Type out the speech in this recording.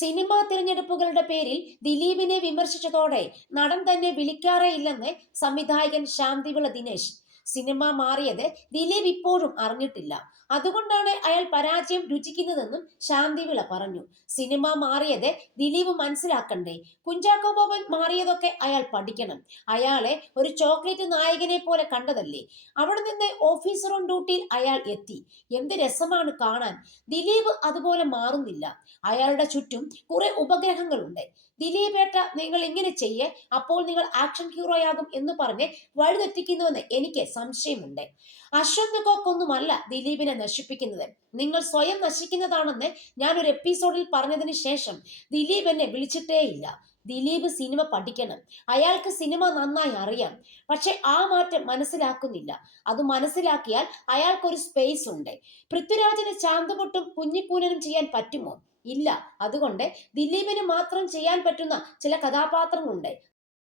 Cinema തിരഞ്ഞെടുപ്പുകളുടെ പേരിൽ ദിലീപിനെ വിമർശിച്ചതോടെ നടൻ തന്നെ വിളിക്കാറേ ഇല്ലെന്ന് സംവിധായകൻ ശാന്തിവിള ദിനേശ്. സിനിമ മാറിയത് ദിലീപ് ഇപ്പോഴും അറിഞ്ഞിട്ടില്ല. അതുകൊണ്ടാണ് അയാൾ പരാജയം രുചിക്കുന്നതെന്നും ശാന്തിവിള പറഞ്ഞു. സിനിമ മാറിയത് ദിലീപ് മനസ്സിലാക്കണ്ടേ? കുഞ്ചാക്കോ ബോബൻ മാറിയതൊക്കെ അയാൾ പഠിക്കണം. അയാളെ ഒരു ചോക്ലേറ്റ് നായകനെ പോലെ കണ്ടതല്ലേ? അവിടെ നിന്ന് ഓഫീസർ ഓൺ ഡ്യൂട്ടിയിൽ അയാൾ എത്തി. എന്ത് രസമാണ് കാണാൻ. ദിലീപ് അതുപോലെ മാറുന്നില്ല. അയാളുടെ ചുറ്റും കുറെ ഉപഗ്രഹങ്ങളുണ്ട്. ദിലീപ് ഏട്ട നിങ്ങൾ ഇങ്ങനെ ചെയ്യേ. അപ്പോൾ നിങ്ങൾ ആക്ഷൻ ഹീറോയാകും എന്ന് പറഞ്ഞ് വഴിതെറ്റിക്കുന്നുവെന്ന് എനിക്ക് സംശയമുണ്ട്. അശ്വന്ത് കോക്കൊന്നുമല്ല ദിലീപിനെ നശിപ്പിക്കുന്നത്. നിങ്ങൾ സ്വയം നശിക്കുന്നതാണെന്ന് ഞാൻ ഒരു എപ്പിസോഡിൽ പറഞ്ഞതിന് ശേഷം ദിലീപ് എന്നെ വിളിച്ചിട്ടേയില്ല. ദിലീപ് സിനിമ പഠിക്കണം. അയാൾക്ക് സിനിമ നന്നായി അറിയാം. പക്ഷെ ആ മാറ്റം മനസ്സിലാക്കുന്നില്ല. അത് മനസ്സിലാക്കിയാൽ അയാൾക്കൊരു സ്പേസ് ഉണ്ട്. പൃഥ്വിരാജിന് ചാന്തപൊട്ടും കുഞ്ഞിപ്പൂനനും ചെയ്യാൻ പറ്റുമോ? ഇല്ല. അതുകൊണ്ട് ദിലീപിന് മാത്രം ചെയ്യാൻ പറ്റുന്ന ചില കഥാപാത്രങ്ങളുണ്ട്.